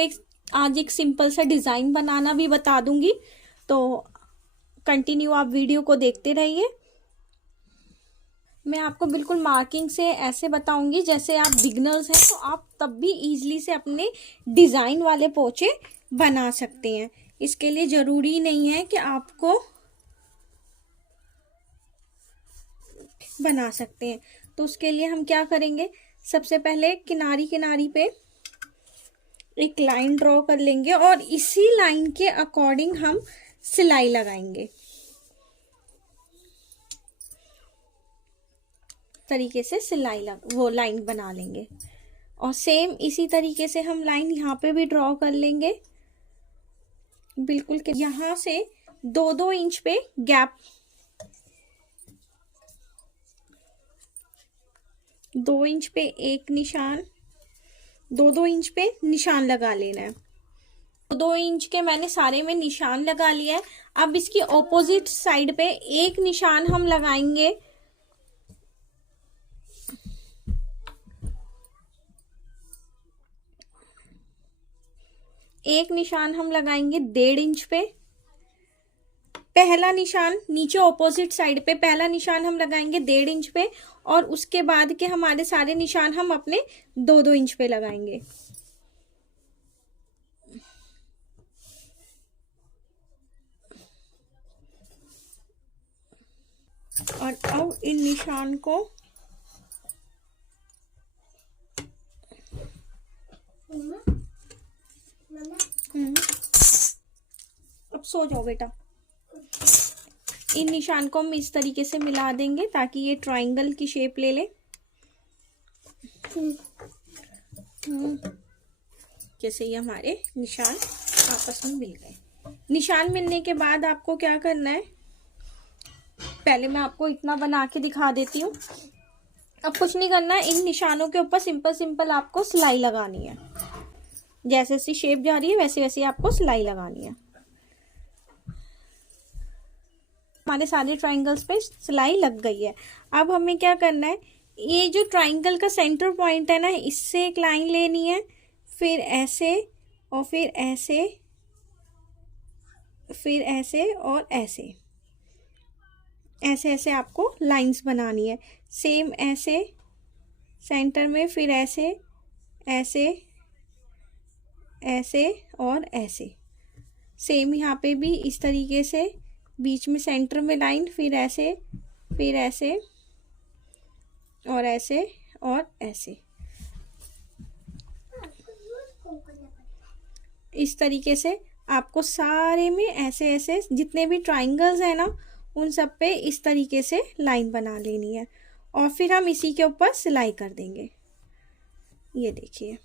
आज एक सिंपल सा डिजाइन बनाना भी बता दूंगी, तो कंटिन्यू आप वीडियो को देखते रहिए। मैं आपको बिल्कुल मार्किंग से ऐसे बताऊंगी जैसे आप बिगनर्स हैं तो आप तब भी इजीली से अपने डिजाइन वाले पोंचे बना सकते हैं। इसके लिए जरूरी नहीं है कि आपको बना सकते हैं। तो उसके लिए हम क्या करेंगे, सबसे पहले किनारी पे एक लाइन ड्रॉ कर लेंगे और इसी लाइन के अकॉर्डिंग हम सिलाई लगाएंगे। तरीके से वो लाइन बना लेंगे और सेम इसी तरीके से हम लाइन यहाँ पे भी ड्रॉ कर लेंगे। बिल्कुल यहाँ से 2-2 इंच पे गैप, 2 इंच पे एक निशान, 2-2 इंच पे निशान लगा लेना है। 2 इंच के मैंने सारे में निशान लगा लिया है। अब इसकी ऑपोजिट साइड पे एक निशान हम लगाएंगे एक निशान हम लगाएंगे 1.5 इंच पे। पहला निशान नीचे ऑपोजिट साइड पे पहला निशान हम लगाएंगे 1.5 इंच पे, और उसके बाद के हमारे सारे निशान हम अपने 2-2 इंच पे लगाएंगे। और अब इन निशान को अब सो जाओ बेटा। इन निशान को हम इस तरीके से मिला देंगे ताकि ये ट्रायंगल की शेप ले ले। जैसे ये हमारे निशान आपस में मिल गए। निशान मिलने के बाद आपको क्या करना है, पहले मैं आपको इतना बना के दिखा देती हूँ। अब कुछ नहीं करना है, इन निशानों के ऊपर सिंपल सिंपल आपको सिलाई लगानी है। जैसे जैसी शेप जा रही है वैसे वैसे आपको सिलाई लगानी है। हमारे सारे ट्रायंगल्स पे सिलाई लग गई है। अब हमें क्या करना है, ये जो ट्रायंगल का सेंटर पॉइंट है ना, इससे एक लाइन लेनी है, फिर ऐसे और फिर ऐसे, फिर ऐसे और ऐसे, ऐसे ऐसे आपको लाइंस बनानी है। सेम ऐसे सेंटर में, फिर ऐसे ऐसे ऐसे और ऐसे। सेम यहाँ पे भी इस तरीके से बीच में सेंटर में लाइन, फिर ऐसे, फिर ऐसे और ऐसे और ऐसे। इस तरीके से आपको सारे में ऐसे ऐसे जितने भी ट्रायंगल्स हैं ना, उन सब पे इस तरीके से लाइन बना लेनी है, और फिर हम इसी के ऊपर सिलाई कर देंगे। ये देखिए,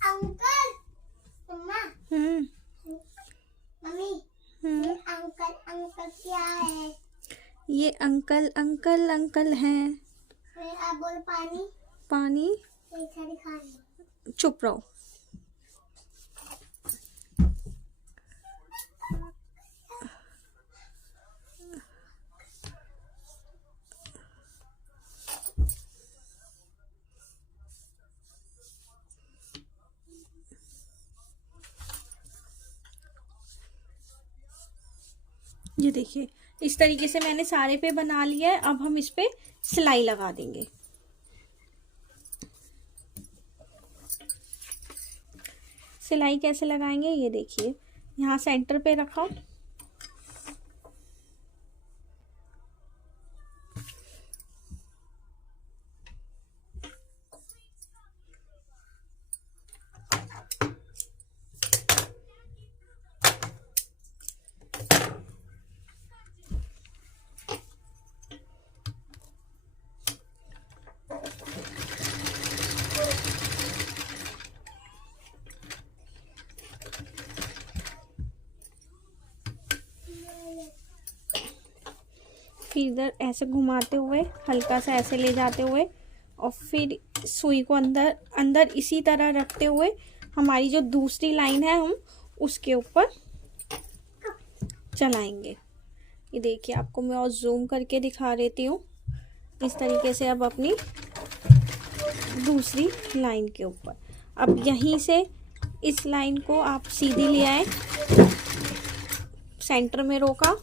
अंकल, मम्मा, मम्मी, ये अंकल अंकल क्या है? ये अंकल अंकल अंकल हैं। फिर आप बोलो पानी। पानी। ऐसा दिखाना। चुप रहो। ये देखिए, इस तरीके से मैंने सारे पे बना लिया है। अब हम इस पे सिलाई लगा देंगे। सिलाई कैसे लगाएंगे, ये देखिए, यहाँ सेंटर पे रखा, फिर इधर ऐसे घुमाते हुए हल्का सा ऐसे ले जाते हुए, और फिर सुई को अंदर अंदर इसी तरह रखते हुए हमारी जो दूसरी लाइन है हम उसके ऊपर चलाएंगे। ये देखिए, आपको मैं और जूम करके दिखा देती हूँ। इस तरीके से अब अपनी दूसरी लाइन के ऊपर, अब यहीं से इस लाइन को आप सीधी ले आए, सेंटर में रोका,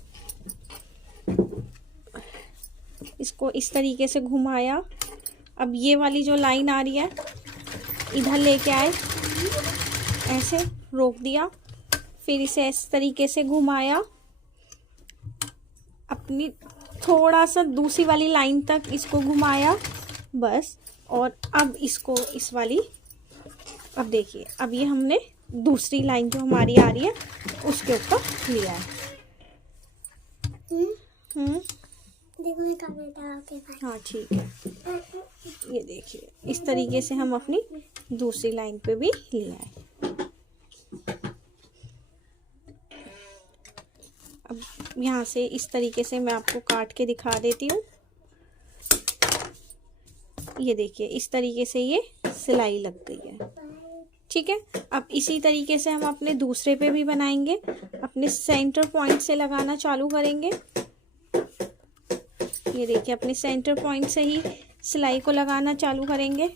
इसको इस तरीके से घुमाया। अब ये वाली जो लाइन आ रही है इधर लेके आए, ऐसे रोक दिया, फिर इसे इस तरीके से घुमाया, अपनी थोड़ा सा दूसरी वाली लाइन तक इसको घुमाया बस। और अब इसको इस वाली, अब देखिए, अब ये हमने दूसरी लाइन जो हमारी आ रही है उसके ऊपर लिया है। देखो मैं कैमरा के पास। हाँ ठीक है। ये देखिए, इस तरीके से हम अपनी दूसरी लाइन पे भी लिया है। अब यहाँ से इस तरीके से मैं आपको काट के दिखा देती हूँ। ये देखिए, इस तरीके से ये सिलाई लग गई है। ठीक है। अब इसी तरीके से हम अपने दूसरे पे भी बनाएंगे। अपने सेंटर पॉइंट से लगाना चालू करेंगे। ये देखिए, अपने सेंटर पॉइंट से ही सिलाई को लगाना चालू करेंगे।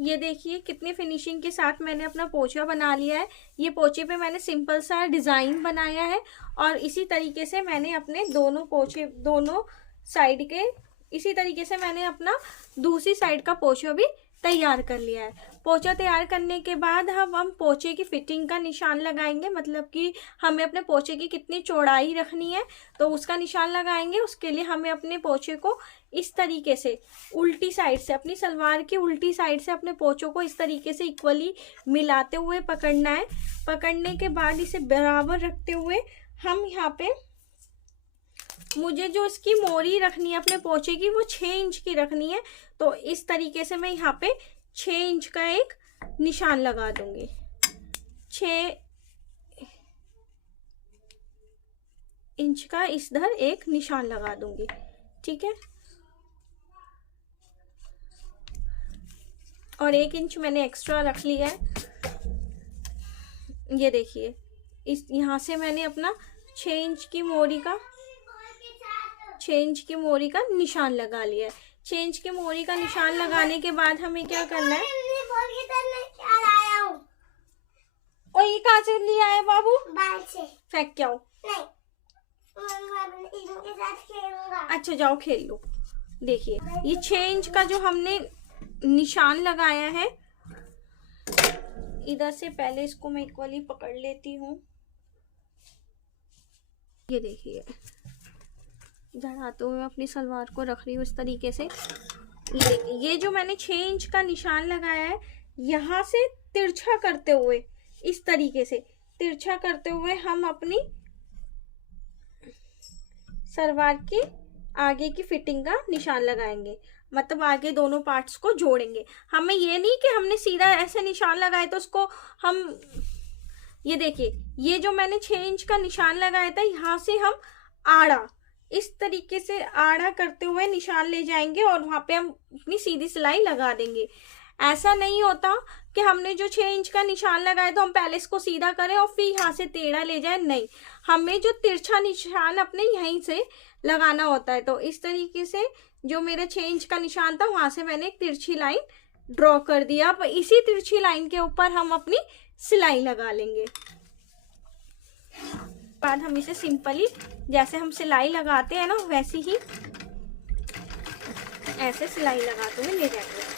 ये देखिए कितनी फिनिशिंग के साथ मैंने अपना पोंचा बना लिया है। ये पोंचे पे मैंने सिंपल सा डिज़ाइन बनाया है और इसी तरीके से मैंने अपने दोनों पोंचे, दोनों साइड के, इसी तरीके से मैंने अपना दूसरी साइड का पोंचा भी तैयार कर लिया है। पोंचा तैयार करने के बाद हम पोंचे की फिटिंग का निशान लगाएंगे, मतलब कि हमें अपने पोंचे की कितनी चौड़ाई रखनी है तो उसका निशान लगाएंगे। उसके लिए हमें अपने पोंचे को इस तरीके से उल्टी साइड से, अपनी सलवार की उल्टी साइड से अपने पोंचों को इस तरीके से इक्वली मिलाते हुए पकड़ना है। पकड़ने के बाद इसे बराबर रखते हुए हम यहाँ पे, मुझे जो इसकी मोरी रखनी है अपने पोंचे की वो 6 इंच की रखनी है, तो इस तरीके से मैं यहाँ पे 6 इंच का एक निशान लगा दूंगी। 6 इंच का इधर एक निशान लगा दूंगी, ठीक है। और 1 इंच मैंने एक्स्ट्रा रख लिया है। ये देखिए, इस यहाँ से मैंने अपना 6 इंच की मोरी का निशान लगा लिया है। 6 इंच की मोरी का निशान लगाने के बाद हमें क्या करना है, और ये कहाँ से लिया है बाबू? बाल से। फेंक के आओ। नहीं, इनके साथ खेलूंगा। अच्छा जाओ खेल लो। देखिए, ये 6 इंच का जो हमने निशान लगाया है, इधर से पहले इसको मैं इक्वली पकड़ लेती हूँ। ये देखिए, इधर आते हुए अपनी सलवार को रख रही हूँ इस तरीके से। ये देखिए, ये जो मैंने 6 इंच का निशान लगाया है, यहाँ से तिरछा करते हुए, इस तरीके से तिरछा करते हुए हम अपनी सलवार की आगे की फिटिंग का निशान लगाएंगे, मतलब आगे दोनों पार्ट्स को जोड़ेंगे। हमें ये नहीं कि हमने सीधा ऐसे निशान लगाए तो उसको हम, ये देखिए, ये जो मैंने 6 इंच का निशान लगाया था, यहाँ से हम आड़ा, इस तरीके से आड़ा करते हुए निशान ले जाएंगे और वहाँ पे हम अपनी सीधी सिलाई लगा देंगे। ऐसा नहीं होता कि हमने जो 6 इंच का निशान लगाया तो हम पहले इसको सीधा करें और फिर यहाँ से टेढ़ा ले जाए, नहीं, हमें जो तिरछा निशान अपने यहीं से लगाना होता है। तो इस तरीके से जो मेरा 6 इंच का निशान था, वहां से मैंने एक तिरछी लाइन ड्रॉ कर दिया। अब इसी तिरछी लाइन के ऊपर हम अपनी सिलाई लगा लेंगे। बाद हम इसे सिंपली, जैसे हम सिलाई लगाते हैं ना, वैसे ही ऐसे सिलाई लगाते हुए ले जाएंगे।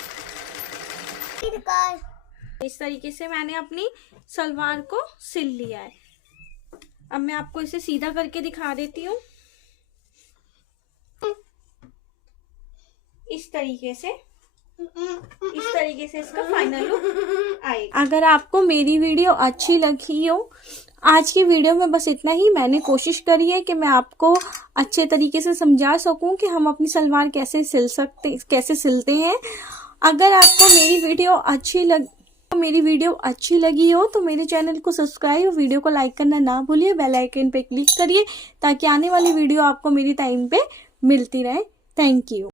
इस तरीके से मैंने अपनी सलवार को सिल लिया है। अब मैं आपको इसे सीधा करके दिखा देती हूँ। इस तरीके से इसका फाइनल लुक आएगा। अगर आपको मेरी वीडियो अच्छी लगी हो, आज की वीडियो में बस इतना ही। मैंने कोशिश करी है कि मैं आपको अच्छे तरीके से समझा सकूं कि हम अपनी सलवार कैसे सिलते हैं। अगर आपको मेरी वीडियो अच्छी लगी हो तो मेरे चैनल को सब्सक्राइब और वीडियो को लाइक करना ना भूलिए। बेल आइकन पे क्लिक करिए ताकि आने वाली वीडियो आपको मेरी टाइम पे मिलती रहे। Thank you.